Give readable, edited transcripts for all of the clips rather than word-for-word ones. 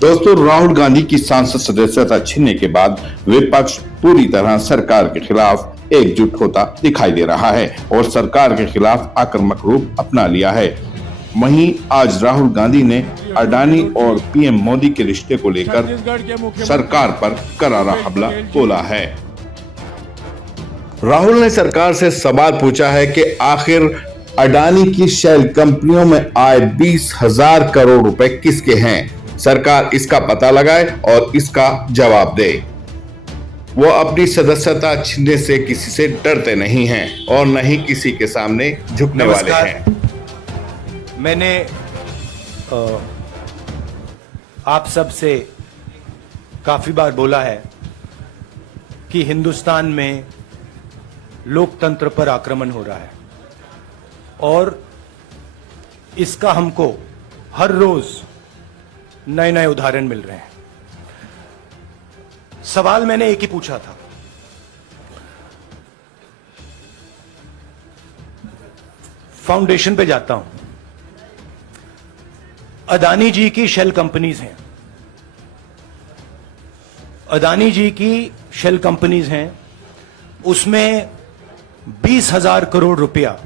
दोस्तों, राहुल गांधी की सांसद सदस्यता छीनने के बाद विपक्ष पूरी तरह सरकार के खिलाफ एकजुट होता दिखाई दे रहा है और सरकार के खिलाफ आक्रामक रूप अपना लिया है। वहीं आज राहुल गांधी ने अडानी और पीएम मोदी के रिश्ते को लेकर सरकार पर करारा हमला बोला है। राहुल ने सरकार से सवाल पूछा है कि आखिर अडानी की शेल कंपनियों में आए 20,000 करोड़ रुपए किसके हैं। सरकार इसका पता लगाए और इसका जवाब दे। वो अपनी सदस्यता छीनने से किसी से डरते नहीं हैं और न ही किसी के सामने झुकने वाले हैं। मैंने आप सब से काफी बार बोला है कि हिंदुस्तान में लोकतंत्र पर आक्रमण हो रहा है और इसका हमको हर रोज नए नए उदाहरण मिल रहे हैं। सवाल मैंने एक ही पूछा था, फाउंडेशन पे जाता हूं, अदानी जी की शेल कंपनीज हैं, अदानी जी की शेल कंपनीज हैं, उसमें 20,000 करोड़ रुपया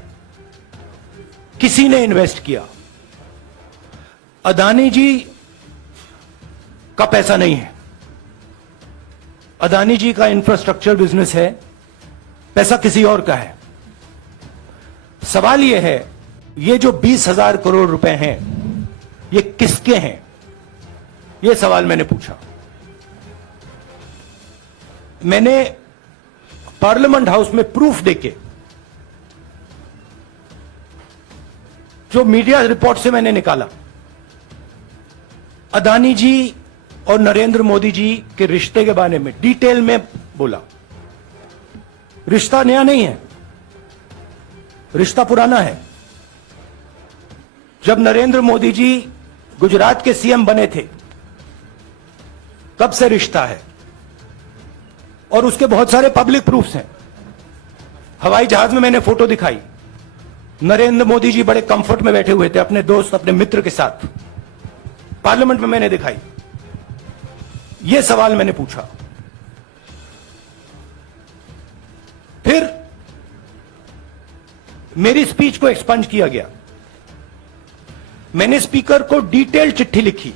किसी ने इन्वेस्ट किया। अदानी जी का पैसा नहीं है, अदानी जी का इंफ्रास्ट्रक्चर बिजनेस है, पैसा किसी और का है। सवाल यह है, ये जो 20,000 करोड़ रुपए हैं ये किसके हैं? ये सवाल मैंने पूछा। मैंने पार्लियामेंट हाउस में प्रूफ देके, जो मीडिया रिपोर्ट से मैंने निकाला, अदानी जी और नरेंद्र मोदी जी के रिश्ते के बारे में डिटेल में बोला। रिश्ता नया नहीं है, रिश्ता पुराना है। जब नरेंद्र मोदी जी गुजरात के सीएम बने थे तब से रिश्ता है और उसके बहुत सारे पब्लिक प्रूफ्स हैं। हवाई जहाज में मैंने फोटो दिखाई, नरेंद्र मोदी जी बड़े कंफर्ट में बैठे हुए थे अपने दोस्त, अपने मित्र के साथ। पार्लियामेंट में मैंने दिखाई। यह सवाल मैंने पूछा। फिर मेरी स्पीच को एक्सपंज किया गया। मैंने स्पीकर को डिटेल चिट्ठी लिखी,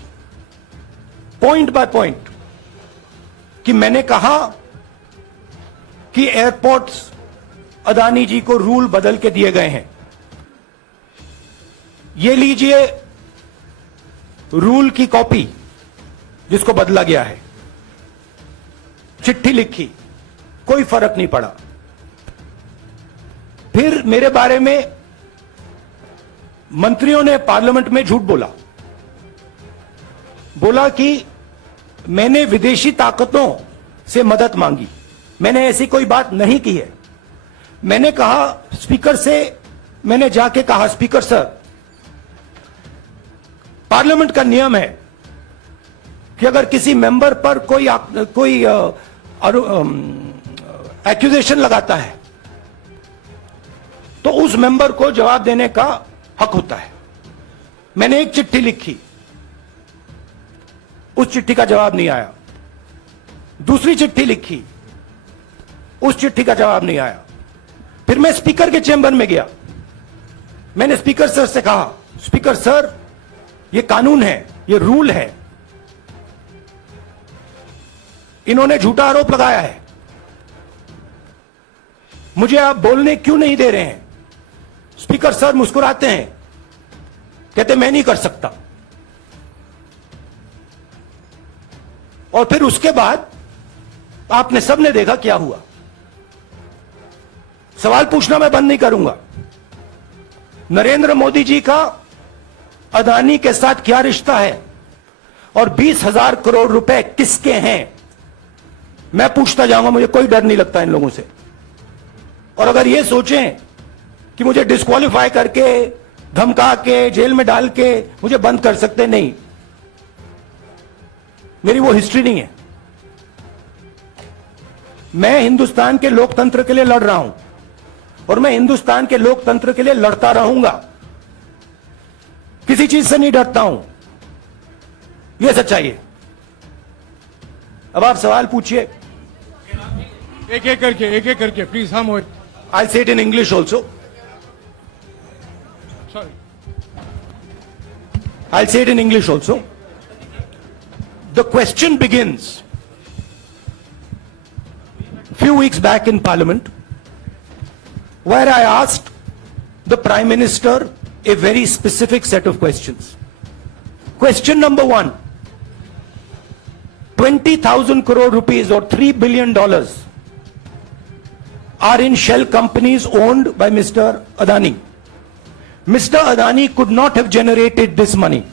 पॉइंट बाय पॉइंट, कि मैंने कहा कि एयरपोर्ट्स अदानी जी को रूल बदल के दिए गए हैं। ये लीजिए रूल की कॉपी जिसको बदला गया है। चिट्ठी लिखी, कोई फर्क नहीं पड़ा। फिर मेरे बारे में मंत्रियों ने पार्लियामेंट में झूठ बोला कि मैंने विदेशी ताकतों से मदद मांगी। मैंने ऐसी कोई बात नहीं की है। मैंने कहा स्पीकर से, मैंने जाके कहा, स्पीकर सर, पार्लियामेंट का नियम है कि अगर किसी मेंबर पर कोई एक्यूजेशन लगाता है तो उस मेंबर को जवाब देने का हक होता है। मैंने एक चिट्ठी लिखी, उस चिट्ठी का जवाब नहीं आया। दूसरी चिट्ठी लिखी, उस चिट्ठी का जवाब नहीं आया। फिर मैं स्पीकर के चेंबर में गया। मैंने स्पीकर सर से कहा, स्पीकर सर, यह कानून है, यह रूल है, इन्होंने झूठा आरोप लगाया है, मुझे आप बोलने क्यों नहीं दे रहे हैं? स्पीकर सर मुस्कुराते हैं, कहते मैं नहीं कर सकता। और फिर उसके बाद आपने सबने देखा क्या हुआ। सवाल पूछना मैं बंद नहीं करूंगा। नरेंद्र मोदी जी का अदानी के साथ क्या रिश्ता है और 20,000 करोड़ रुपए किसके हैं, मैं पूछता जाऊंगा। मुझे कोई डर नहीं लगता इन लोगों से। और अगर ये सोचें कि मुझे डिस्क्वालीफाई करके, धमका के, जेल में डाल के मुझे बंद कर सकते, नहीं, मेरी वो हिस्ट्री नहीं है। मैं हिंदुस्तान के लोकतंत्र के लिए लड़ रहा हूं और मैं हिंदुस्तान के लोकतंत्र के लिए लड़ता रहूंगा। किसी चीज से नहीं डरता हूं, यह सच्चाई है। अब आप सवाल पूछिए. एक एक करके प्लीज. हाँ मोहित, I'll say it in English also. Sorry. I'll say it in English also. The question begins few weeks back in Parliament, where I asked the Prime Minister a very specific set of questions. Question number one, 20,000 crore rupees or $3 billion are in shell companies owned by Mr. Adani. Mr. Adani could not have generated this money.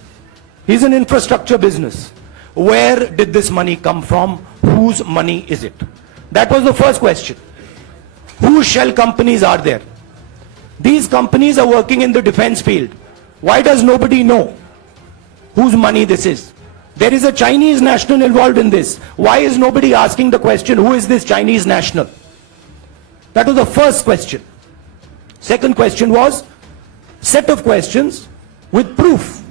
He's an infrastructure business. Where did this money come from? Whose money is it? That was the first question. Whose shell companies are there? These companies are working in the defense field. Why does nobody know whose money this is? There is a Chinese national involved in this. Why is nobody asking the question, who is this Chinese national? That was the first question. Second question was, set of questions with proof.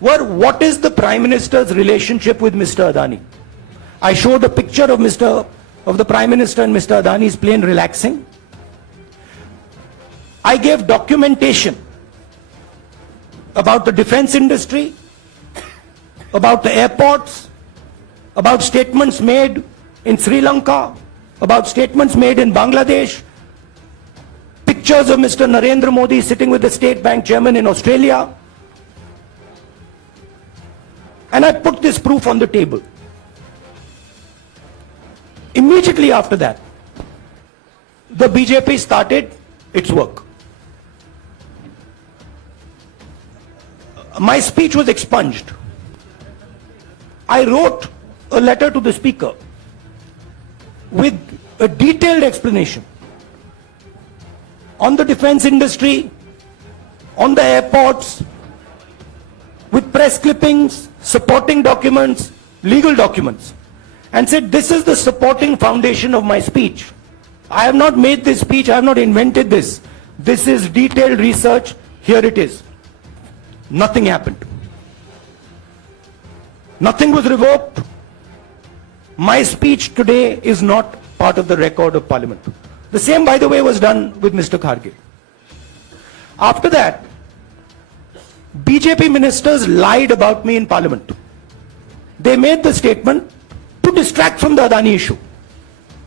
What is the Prime Minister's relationship with Mr. Adani? I showed a picture of the Prime Minister and Mr. Adani's plane relaxing. I gave documentation about the defense industry, about the airports, about statements made in Sri Lanka, about statements made in Bangladesh, pictures of Mr. Narendra Modi sitting with the State Bank chairman in Australia. And I put this proof on the table. Immediately after that, the BJP started its work. My speech was expunged. I wrote a letter to the Speaker with a detailed explanation on the defense industry, on the airports, with press clippings, supporting documents, legal documents, and said this is the supporting foundation of my speech. I have not made this speech, I have not invented this. This is detailed research, here it is. Nothing happened. Nothing was revoked. My speech today is not part of the record of Parliament. The same, by the way, was done with Mr. Kharge. After that, BJP ministers lied about me in Parliament. They made the statement to distract from the Adani issue.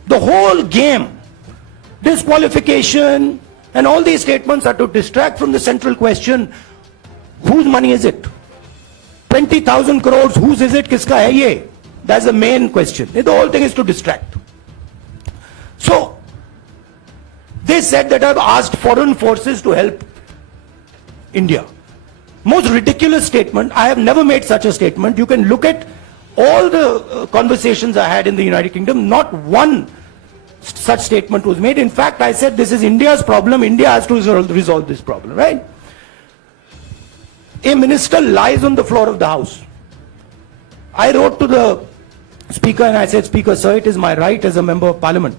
The whole game, disqualification, and all these statements are to distract from the central question, whose money is it? 20,000 crores, whose is it? Kiska hai ye? That's the main question. The whole thing is to distract. So, they said that I've asked foreign forces to help India. Most ridiculous statement. I have never made such a statement. You can look at all the conversations I had in the United Kingdom. Not one such statement was made. In fact, I said this is India's problem. India has to resolve this problem, right? A minister lies on the floor of the House. I wrote to the Speaker and I said, Speaker, sir, it is my right as a member of Parliament,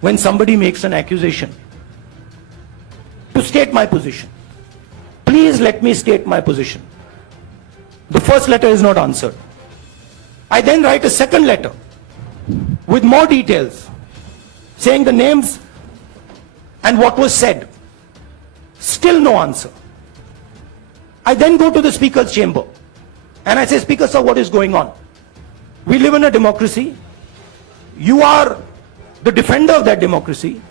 when somebody makes an accusation, to state my position. Please let me state my position. The first letter is not answered. I then write a second letter with more details, saying the names and what was said. Still no answer. I then go to the Speaker's chamber and I say, Speaker, sir, what is going on? We live in a democracy. You are the defender of that democracy.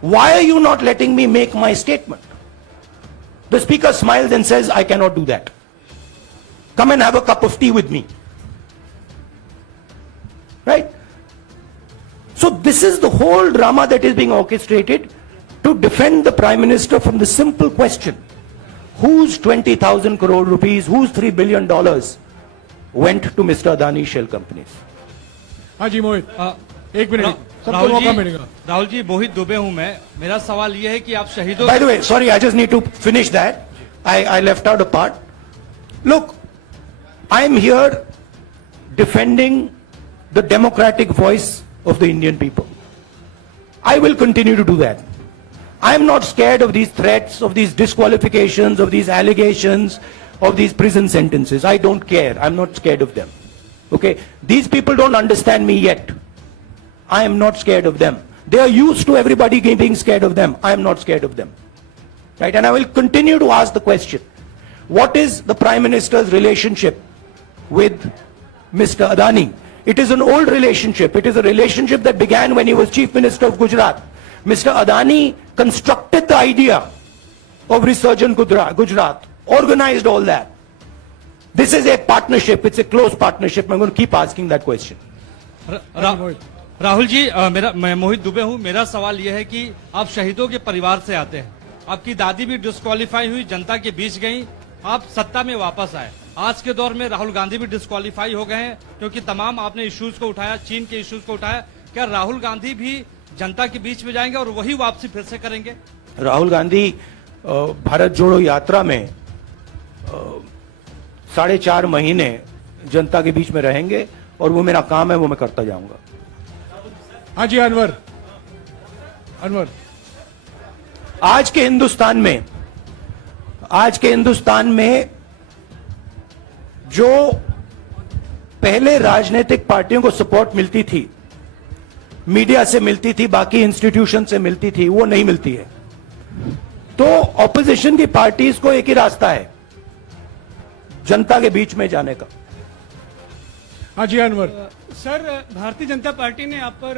Why are you not letting me make my statement? The Speaker smiles and says, I cannot do that. Come and have a cup of tea with me. Right? So this is the whole drama that is being orchestrated to defend the Prime Minister from the simple question, whose 20,000 crore rupees, whose $3 billion went to Mr. Adani shell companies? हाँ जी मोहित, एक minute सबको मौका मिलेगा. राहुल जी, मोहित दुबे हूं मैं. मेरा सवाल यह है कि आप शहीदों. By the way, sorry, I just need to finish that. I left out a part. Look, I'm here defending the democratic voice of the Indian people. I will continue to do that. I'm not scared of these threats, of these disqualifications, of these allegations, of these prison sentences. I don't care. I'm not scared of them. Okay, these people don't understand me yet. I am not scared of them. They are used to everybody being scared of them. I am not scared of them. Right? And I will continue to ask the question, what is the Prime Minister's relationship with Mr. Adani? It is an old relationship. It is a relationship that began when he was Chief Minister of Gujarat. Mr. Adani constructed the idea of Resurgent Gujarat, organized all that. This is a partnership. It's a close partnership. I'm going to keep asking that question. Rahul ji, मैं मोहित दुबे हूं। मेरा सवाल यह है कि आप शहीदों के परिवार से आते हैं। आपकी दादी भी डिस्क्वालीफाई हुई, जनता के बीच गई, आप सत्ता में वापस आए। आज के दौर में राहुल गांधी भी डिस्क्वालीफाई हो गए हैं क्योंकि तमाम आपने इश्यूज को उठाया, चीन के इश्यूज को उठाया। क्या राहुल गांधी भी जनता के बीच में जाएंगे और वही वापसी फिर से करेंगे? राहुल गांधी भारत जोड़ो यात्रा में 4.5 महीने जनता के बीच में रहेंगे और वो मेरा काम है, वो मैं करता जाऊंगा। हाँ जी, अनवर। आज के हिंदुस्तान में जो पहले राजनीतिक पार्टियों को सपोर्ट मिलती थी, मीडिया से मिलती थी, बाकी इंस्टीट्यूशन से मिलती थी, वो नहीं मिलती है। तो ऑपोजिशन की पार्टीज को एक ही रास्ता है, जनता के बीच में जाने का। हाँ जी, अनवर। सर, भारतीय जनता पार्टी ने आप पर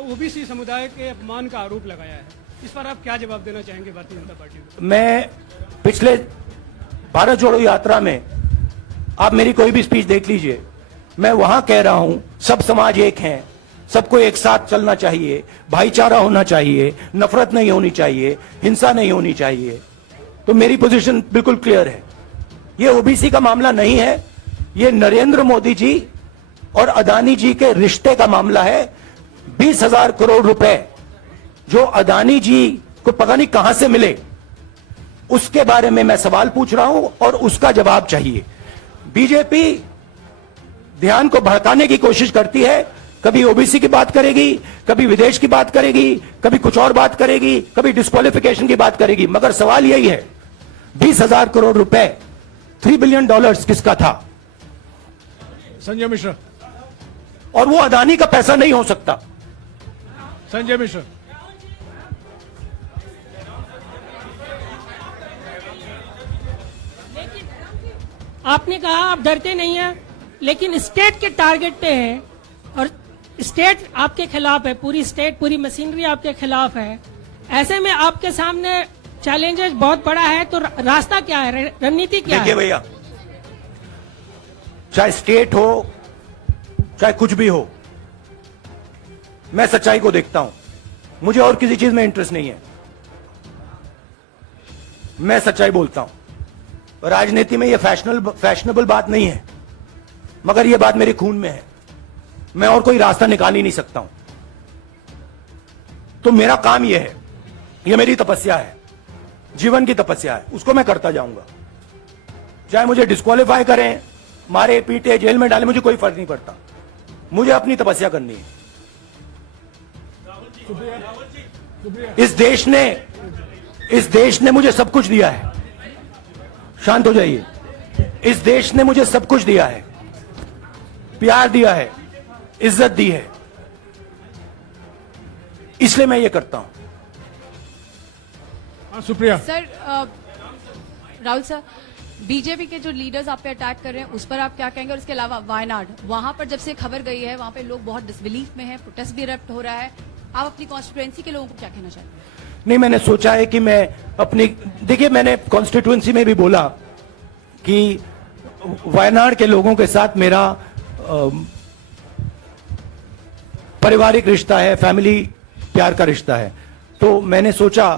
ओबीसी समुदाय के अपमान का आरोप लगाया है। इस पर आप क्या जवाब देना चाहेंगे भारतीय जनता पार्टी को? मैं पिछले भारत जोड़ो यात्रा में आप मेरी कोई भी स्पीच देख लीजिए, मैं वहां कह रहा हूं सब समाज एक हैं, सबको एक साथ चलना चाहिए, भाईचारा होना चाहिए, नफरत नहीं होनी चाहिए, हिंसा नहीं होनी चाहिए। तो मेरी पोजीशन बिल्कुल क्लियर है। ये ओबीसी का मामला नहीं है, ये नरेंद्र मोदी जी और अदानी जी के रिश्ते का मामला है। 20,000 करोड़ रुपए जो अदानी जी को पता नहीं कहां से मिले, उसके बारे में मैं सवाल पूछ रहा हूं और उसका जवाब चाहिए। बीजेपी ध्यान को भड़काने की कोशिश करती है, कभी ओबीसी की बात करेगी, कभी विदेश की बात करेगी, कभी कुछ और बात करेगी, कभी डिस्क्वालिफिकेशन की बात करेगी, मगर सवाल यही है 20,000 करोड़ रुपए, $3 बिलियन किसका था? संजय मिश्रा। और वो अदानी का पैसा नहीं हो सकता। संजय मिश्रा। आपने कहा आप डरते नहीं हैं, लेकिन स्टेट के टारगेट पे हैं और स्टेट आपके खिलाफ है, पूरी स्टेट, पूरी मशीनरी आपके खिलाफ है। ऐसे में आपके सामने चैलेंजेस बहुत बड़ा है, तो रास्ता क्या है, रणनीति क्या है? देखिए भैया, चाहे स्टेट हो चाहे कुछ भी हो, मैं सच्चाई को देखता हूं। मुझे और किसी चीज में इंटरेस्ट नहीं है, मैं सच्चाई बोलता हूं। राजनीति में यह फैशनेबल बात नहीं है, मगर यह बात मेरे खून में है। मैं और कोई रास्ता निकाल ही नहीं सकता हूं। तो मेरा काम यह है, यह मेरी तपस्या है, जीवन की तपस्या है, उसको मैं करता जाऊंगा। चाहे मुझे डिस्क्वालीफाई करें, मारे पीटे, जेल में डाले, मुझे कोई फर्क नहीं पड़ता। मुझे अपनी तपस्या करनी है। इस देश ने मुझे सब कुछ दिया है। शांत हो जाइए। इस देश ने मुझे सब कुछ दिया है, प्यार दिया है, इज्जत दी है, इसलिए मैं ये करता हूं। Supriya. Sir, Rahul sir, BJP के जो लीडर्स आप पे अटैक कर रहे हैं उस पर आप क्या कहेंगे? और इसके अलावा वायनाड, वहां पर जब से खबर गई है, वहां पे लोग बहुत डिसबिलीफ में हैं, प्रोटेस्ट भी इरप्ट हो रहा है। आप अपनी कॉन्स्टिट्यूएंसी के लोगों को क्या कहना चाहते हैं? नहीं, मैंने सोचा है कि मैं अपनी, देखिए मैंने कॉन्स्टिट्यूएंसी में भी बोला कि वायनाड के लोगों के साथ मेरा पारिवारिक रिश्ता है, फैमिली प्यार का रिश्ता है। तो मैंने सोचा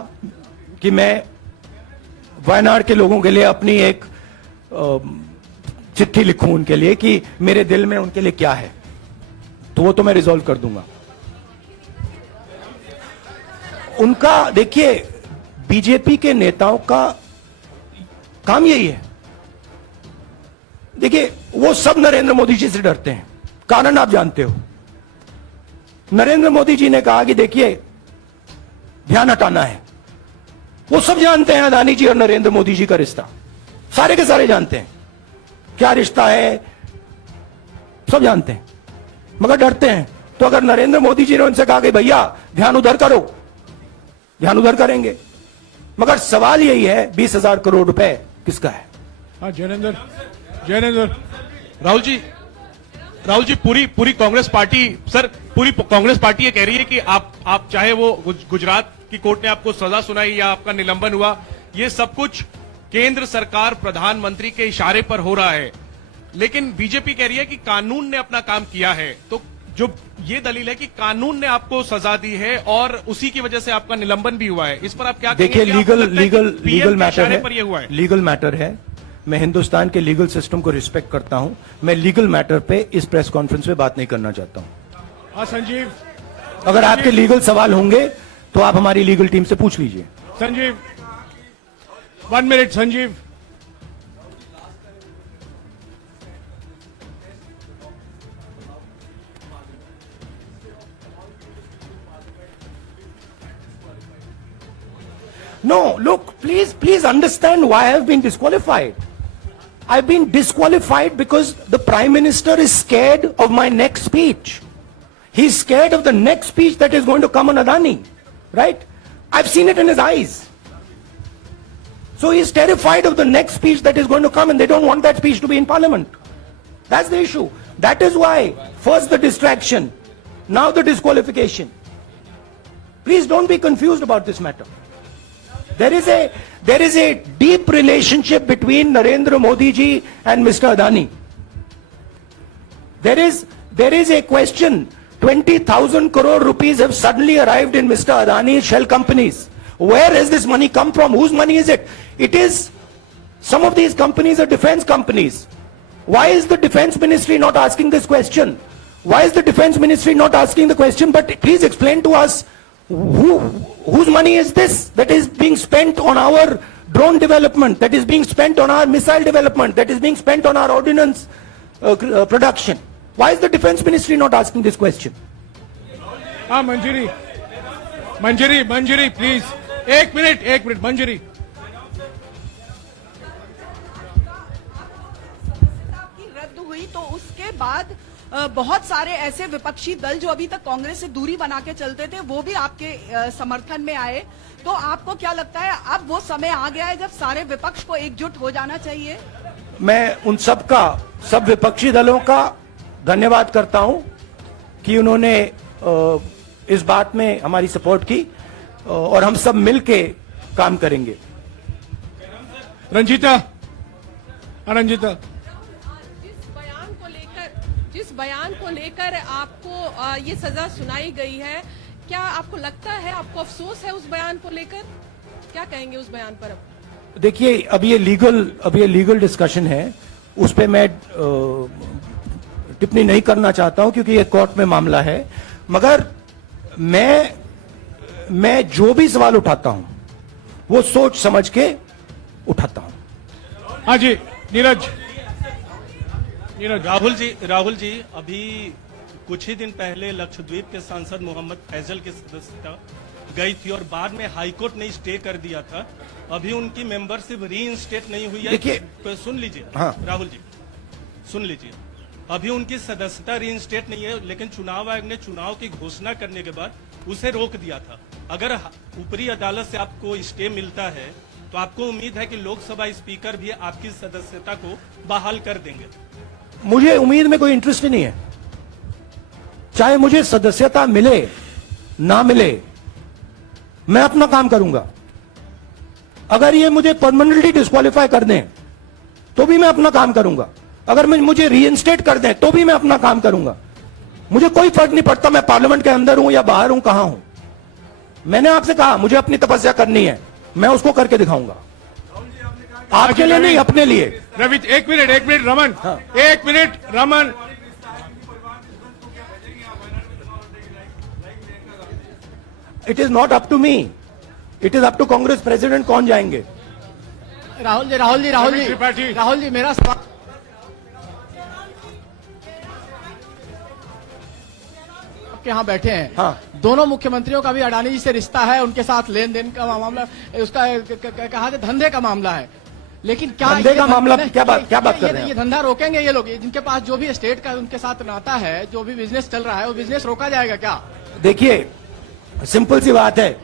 कि मैं वायनाड के लोगों के लिए अपनी एक चिट्ठी लिखूं उनके लिए कि मेरे दिल में उनके लिए क्या है। तो वो तो मैं रिजॉल्व कर दूंगा। उनका, देखिए, बीजेपी के नेताओं का काम यही है। देखिए, वो सब नरेंद्र मोदी जी से डरते हैं, कारण आप जानते हो। नरेंद्र मोदी जी ने कहा कि देखिए ध्यान हटाना है। वो सब जानते हैं अदानी जी और नरेंद्र मोदी जी का रिश्ता, सारे के सारे जानते हैं क्या रिश्ता है। सब जानते हैं, मगर डरते हैं। तो अगर नरेंद्र मोदी जी ने उनसे कहा कि भैया ध्यान उधर करो, ध्यान उधर करेंगे। मगर सवाल यही है 20,000 करोड़ रुपए किसका है? हाँ जैनेंद्र राहुल जी पूरी कांग्रेस पार्टी, सर पूरी कांग्रेस पार्टी ये कह रही है कि आप चाहे वो गुजरात की कोर्ट ने आपको सजा सुनाई या आपका निलंबन हुआ, ये सब कुछ केंद्र सरकार प्रधानमंत्री के इशारे पर हो रहा है। लेकिन बीजेपी कह रही है कि कानून ने अपना काम किया है। तो जो ये दलील है कि कानून ने आपको सजा दी है और उसी की वजह से आपका निलंबन भी हुआ है, इस पर आप क्या देखिए, लीगल मैटर है, पर ये हुआ है? लीगल मैटर है। मैं हिंदुस्तान के लीगल सिस्टम को रिस्पेक्ट करता हूं। मैं लीगल मैटर पे इस प्रेस कॉन्फ्रेंस में बात नहीं करना चाहता हूं। हाँ संजीव, अगर आपके लीगल सवाल होंगे तो आप हमारी लीगल टीम से पूछ लीजिए। Sanjeev 1 minute Sanjeev. No, look, please understand why I have been disqualified. I've been disqualified because the Prime Minister is scared of my next speech. He's scared of the next speech that is going to come on Adani, right? I've seen it in his eyes. So he's terrified of the next speech that is going to come, and they don't want that speech to be in Parliament. That's the issue. That is why first the distraction, now the disqualification. Please don't be confused about this matter. There is a deep relationship between Narendra Modi ji and Mr. Adani. There is a question. 20,000 crore rupees have suddenly arrived in Mr. Adani's shell companies. Where has this money come from? Whose money is it? It is, some of these companies are defense companies. Why is the defense ministry not asking this question? Why is the defense ministry not asking the question? But please explain to us, whose money is this that is being spent on our drone development, that is being spent on our missile development, that is being spent on our ordnance production? Why is the defense ministry not asking this question? हाँ मंजरी please, एक minute मंजरी। की रद्द हुई तो उसके बाद बहुत सारे ऐसे विपक्षी दल जो अभी तक कांग्रेस से दूरी बना के चलते थे वो भी आपके समर्थन में आए। तो आपको क्या लगता है अब वो समय आ गया है जब सारे विपक्ष को एकजुट हो जाना चाहिए? मैं उन सब विपक्षी दलों का धन्यवाद करता हूं कि उन्होंने इस बात में हमारी सपोर्ट की और हम सब मिलके काम करेंगे। रंजीता जिस बयान को लेकर आपको ये सजा सुनाई गई है, क्या आपको लगता है, आपको अफसोस है उस बयान को लेकर? क्या कहेंगे उस बयान पर? अब देखिए, अब ये लीगल डिस्कशन है, उस पे मैं टिप्पणी नहीं करना चाहता हूं क्योंकि ये कोर्ट में मामला है। मगर मैं जो भी सवाल उठाता हूं वो सोच समझ के उठाता हूं। हाँ जी नीरज। राहुल जी अभी कुछ ही दिन पहले लक्षद्वीप के सांसद मोहम्मद फैजल की सदस्यता गई थी और बाद में हाईकोर्ट ने स्टे कर दिया था। अभी उनकी मेंबरशिप रीइंस्टेट नहीं हुई है। देखिए, तो सुन लीजिए। हाँ। राहुल जी सुन लीजिए, अभी उनकी सदस्यता रीइंस्टेट नहीं है, लेकिन चुनाव आयोग ने चुनाव की घोषणा करने के बाद उसे रोक दिया था। अगर ऊपरी अदालत से आपको स्टे मिलता है तो आपको उम्मीद है कि लोकसभा स्पीकर भी आपकी सदस्यता को बहाल कर देंगे? मुझे उम्मीद में कोई इंटरेस्ट ही नहीं है। चाहे मुझे सदस्यता मिले ना मिले, मैं अपना काम करूंगा। अगर ये मुझे परमानेंटली डिस्क्वालीफाई कर दें तो भी मैं अपना काम करूंगा। अगर मुझे रीइंस्टेट कर दें तो भी मैं अपना काम करूंगा। मुझे कोई फर्क नहीं पड़ता मैं पार्लियामेंट के अंदर हूं या बाहर हूं, कहां हूं। मैंने आपसे कहा मुझे अपनी तपस्या करनी है, मैं उसको करके दिखाऊंगा। आपके लिए नहीं, अपने लिए। रवि एक मिनट रमन। हाँ। एक minute Raman. It is not up to me, it is up to Congress president कौन जाएंगे। राहुल जी मेरा सवाल आपके यहाँ बैठे हैं। हाँ। दोनों मुख्यमंत्रियों का भी अडानी जी से रिश्ता है, उनके साथ लेन देन का मामला, उसका कहा कि धंधे का मामला है। लेकिन क्या धंधे ये का मामला नहीं, क्या बात कर रहे हैं ये धंधा रोकेंगे ये लोग? जिनके पास जो भी स्टेट का उनके साथ नाता है, जो भी बिजनेस चल रहा है, वो बिजनेस रोका जाएगा क्या? देखिए, सिंपल सी बात है,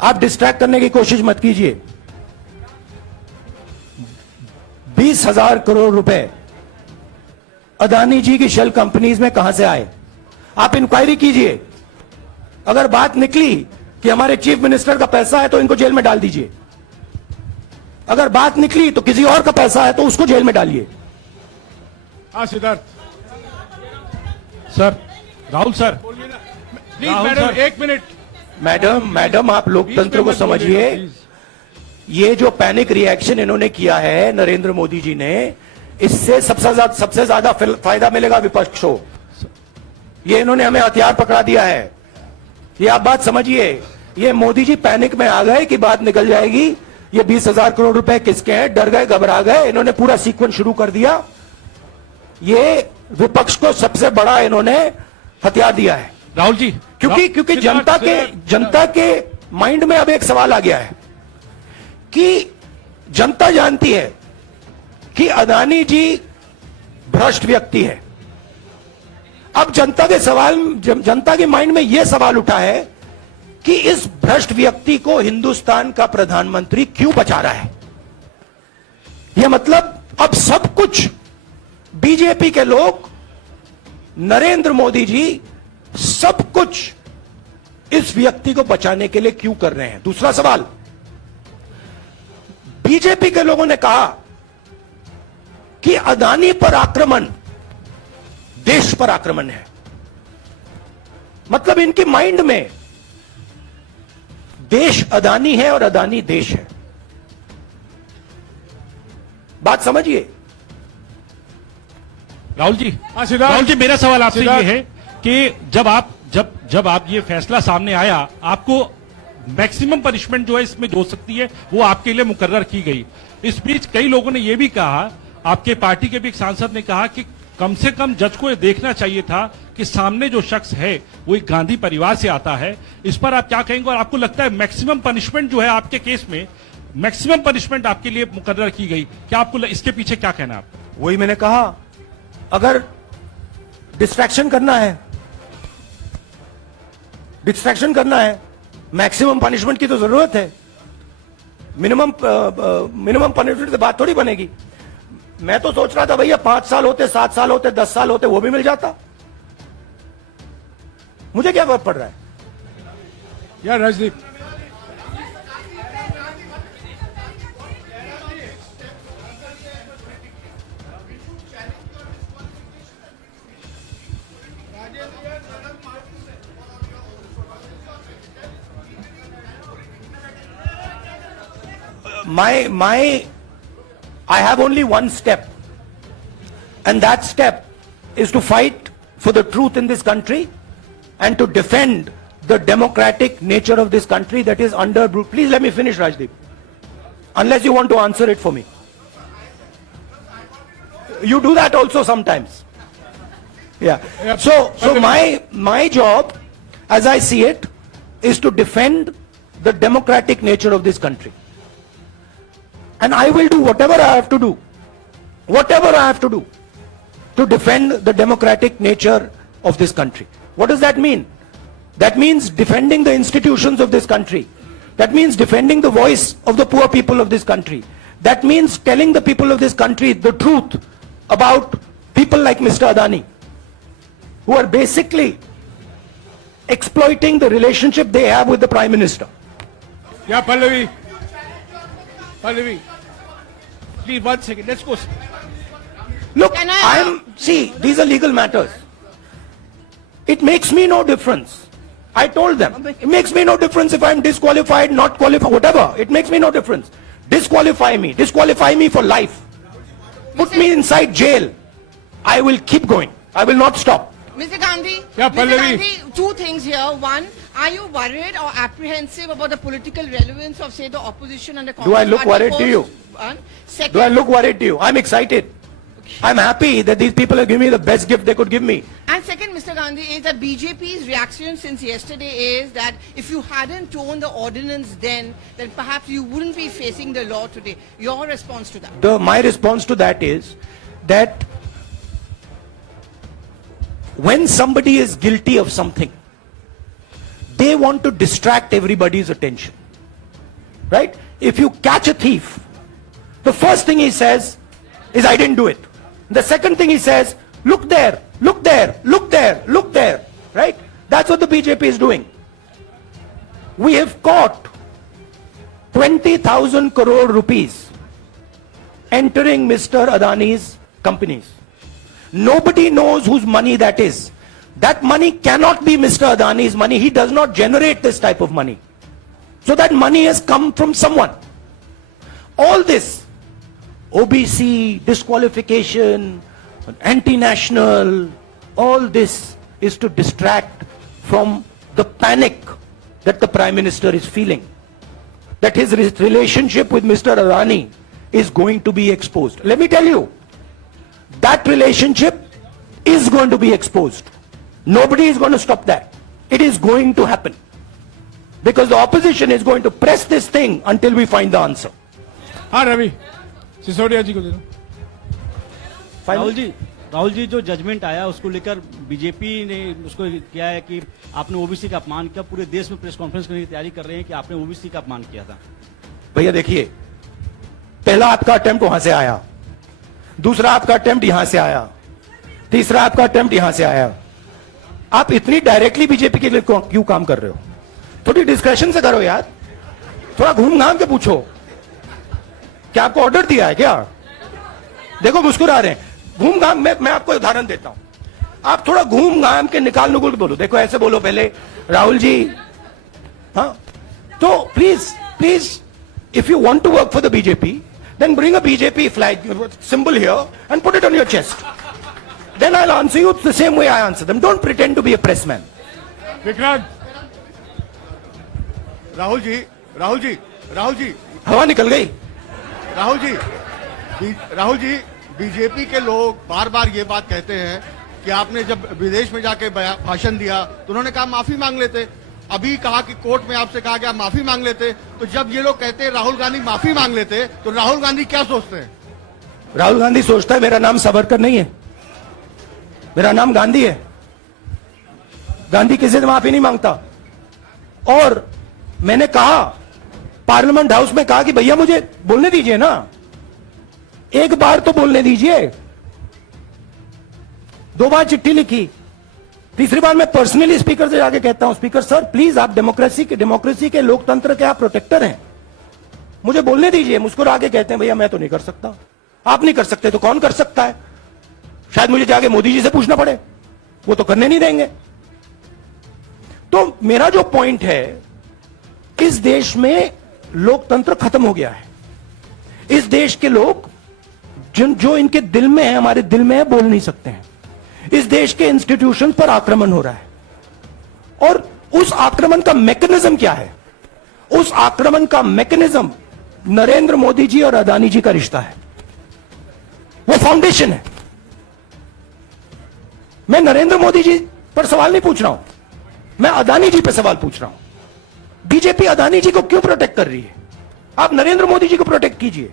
आप डिस्ट्रैक्ट करने की कोशिश मत कीजिए। 20,000 करोड़ रुपए अदानी जी की शेल कंपनीज में कहां से आए? आप इंक्वायरी कीजिए। अगर बात निकली कि हमारे चीफ मिनिस्टर का पैसा है तो इनको जेल में डाल दीजिए। अगर बात निकली तो किसी और का पैसा है तो उसको जेल में डालिए। हाँ Siddharth sir, Rahul sir, please madam 1 minute. Madam आप लोकतंत्र को समझिए। ये जो पैनिक रिएक्शन इन्होंने किया है नरेंद्र मोदी जी ने, इससे सबसे ज्यादा फायदा मिलेगा विपक्ष को। ये इन्होंने हमें हथियार पकड़ा दिया है। ये आप बात समझिए। ये मोदी जी पैनिक में आ गए कि बात निकल जाएगी, ये 20,000 करोड़ रुपए किसके हैं, डर गए, घबरा गए। इन्होंने पूरा सीक्वेंस शुरू कर दिया। ये विपक्ष को सबसे बड़ा इन्होंने हथियार दिया है राहुल जी, क्योंकि जनता के माइंड में अब एक सवाल आ गया है कि जनता जानती है कि अदानी जी भ्रष्ट व्यक्ति है। अब जनता के माइंड में यह सवाल उठा है कि इस भ्रष्ट व्यक्ति को हिंदुस्तान का प्रधानमंत्री क्यों बचा रहा है। यह मतलब अब सब कुछ बीजेपी के लोग, नरेंद्र मोदी जी सब कुछ इस व्यक्ति को बचाने के लिए क्यों कर रहे हैं। दूसरा सवाल, बीजेपी के लोगों ने कहा कि अदानी पर आक्रमण देश पर आक्रमण है। मतलब इनके माइंड में देश अदानी है और अदानी देश है। बात समझिए। राहुल जी, मेरा सवाल आपसे ये है कि जब आप ये फैसला सामने आया, आपको मैक्सिमम पनिशमेंट जो है इसमें जो हो सकती है वो आपके लिए मुकर्रर की गई। इस बीच कई लोगों ने ये भी कहा, आपके पार्टी के भी एक सांसद ने कहा कि कम से कम जज को ये देखना चाहिए था कि सामने जो शख्स है वो एक गांधी परिवार से आता है। इस पर आप क्या कहेंगे? और आपको लगता है मैक्सिमम पनिशमेंट जो है आपके केस में, मैक्सिमम पनिशमेंट आपके लिए मुकर्रर की गई, क्या आपको इसके पीछे क्या कहना है आपको? वही मैंने कहा, अगर डिस्ट्रैक्शन करना है, मैक्सिमम पनिशमेंट की तो जरूरत है। मिनिमम पनिशमेंट से बात थोड़ी बनेगी। मैं तो सोच रहा था भैया 5 साल होते, 7 साल होते, 10 साल होते, वो भी मिल जाता। मुझे क्या फर्क पड़ रहा है यार Rajdeep. I have only one step, and that step is to fight for the truth in this country and to defend the democratic nature of this country that is under. Please let me finish, Rajdeep. Unless you want to answer it for me. You do that also sometimes. Yeah. So my job, as I see it, is to defend the democratic nature of this country. And I will do whatever I have to do to defend the democratic nature of this country. What does that mean? That means defending the institutions of this country. That means defending the voice of the poor people of this country. That means telling the people of this country the truth about people like Mr. Adani, who are basically exploiting the relationship they have with the Prime Minister. Yeah, Pallavi, please 1 second. Let's go. Look, see, these are legal matters. It makes me no difference. I told them, it makes me no difference if I'm disqualified, not qualified, whatever. It makes me no difference. Disqualify me for life. Put me inside jail. I will keep going. I will not stop. Mr. Gandhi, Yeah, Mr. Pallavi. Gandhi, 2 things here. One, are you worried or apprehensive about the political relevance of, say, the opposition and the Congress Do I look party worried to you? One. Second, Do I look worried to you? I'm excited. I'm happy that these people have given me the best gift they could give me. And second, Mr. Gandhi, is that BJP's reaction since yesterday is that if you hadn't torn the ordinance then perhaps you wouldn't be facing the law today. Your response to that? My response to that is that when somebody is guilty of something, they want to distract everybody's attention. Right? If you catch a thief, the first thing he says is, I didn't do it. The second thing he says, look there, look there, look there, look there. Right? That's what the BJP is doing. We have caught 20,000 crore rupees entering Mr. Adani's companies. Nobody knows whose money that is. That money cannot be Mr. Adani's money. He does not generate this type of money. So that money has come from someone. All this, OBC, disqualification, anti-national, all this is to distract from the panic that the Prime Minister is feeling. That his relationship with Mr. Adani is going to be exposed. Let me tell you, that relationship is going to be exposed. Nobody is going to stop that. It is going to happen. Because the opposition is going to press this thing until we find the answer. हाँ रवि सिसोदिया जी को दे दो। राहुल जी जो judgement आया उसको लेकर BJP ने उसको किया है कि आपने ओबीसी का अपमान किया। पूरे देश में प्रेस कॉन्फ्रेंस करने की तैयारी कर रहे हैं कि आपने ओबीसी का अपमान किया था। भैया देखिए, पहला आपका अटेम्प्ट वहां से आया, दूसरा आपका अटेम्प्ट यहां से आया, तीसरा आपका अटेम्प्ट यहां से आया। आप इतनी डायरेक्टली बीजेपी के लिए क्यों काम कर रहे हो? थोड़ी डिस्कशन से करो यार, थोड़ा घूम घाम के पूछो। क्या आपको ऑर्डर दिया है क्या? देखो मुस्कुरा रहे हैं। घूम घाम, मैं आपको उदाहरण देता हूं। आप थोड़ा घूम घाम के निकाल नुकुल के बोलो। देखो ऐसे बोलो पहले, राहुल जी, हाँ तो please if you want to work for the BJP then bring a BJP flag symbol here and put it on your chest. Then I'll answer you the same way I answer them. Don't pretend to be a pressman. Vikrant, Rahul ji हवा निकल गई। Rahul ji BJP के लोग बार बार ये बात कहते हैं कि आपने जब विदेश में जाके भाषण दिया तो उन्होंने कहा माफी मांग लेते। अभी कहा कि कोर्ट में आपसे कहा गया माफी मांग लेते। तो जब ये लोग कहते हैं राहुल गांधी माफी मांग लेते तो राहुल गांधी क्या सोचते हैं? राहुल गांधी सोचता है मेरा नाम सावरकर नहीं है, मेरा नाम गांधी है। गांधी किसी से माफी नहीं मांगता। और मैंने कहा, पार्लियामेंट हाउस में कहा कि भैया मुझे बोलने दीजिए ना, एक बार तो बोलने दीजिए। 2 बार चिट्ठी लिखी, तीसरी बार मैं पर्सनली स्पीकर से जाके कहता हूं, स्पीकर सर प्लीज, आप डेमोक्रेसी के लोकतंत्र के आप प्रोटेक्टर हैं, मुझे बोलने दीजिए। मुस्कुरा के कहते हैं भैया मैं तो नहीं कर सकता। आप नहीं कर सकते तो कौन कर सकता है? शायद मुझे जाके मोदी जी से पूछना पड़े, वो तो करने नहीं देंगे। तो मेरा जो पॉइंट है, इस देश में लोकतंत्र खत्म हो गया है। इस देश के लोग जो इनके दिल में है, हमारे दिल में है, बोल नहीं सकते हैं। इस देश के इंस्टीट्यूशन पर आक्रमण हो रहा है। और उस आक्रमण का मैकेनिज्म क्या है? उस आक्रमण का मैकेनिज्म नरेंद्र मोदी जी और अदानी जी का रिश्ता है, वो फाउंडेशन है। मैं नरेंद्र मोदी जी पर सवाल नहीं पूछ रहा हूं, मैं अदानी जी पर सवाल पूछ रहा हूं। बीजेपी अदानी जी को क्यों प्रोटेक्ट कर रही है? आप नरेंद्र मोदी जी को प्रोटेक्ट कीजिए।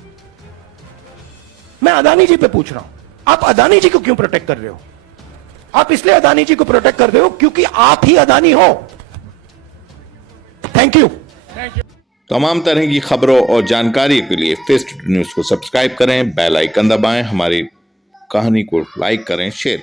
मैं अदानी जी पे पूछ रहा हूं, आप अदानी जी को क्यों प्रोटेक्ट कर रहे हो? आप इसलिए अदानी जी को प्रोटेक्ट कर रहे हो क्योंकि आप ही अदानी हो। Thank you. तमाम तरह की खबरों और जानकारी के लिए फेस न्यूज को सब्सक्राइब करें, बेल आइकन दबाएं, हमारी कहानी को लाइक करें, शेयर करें।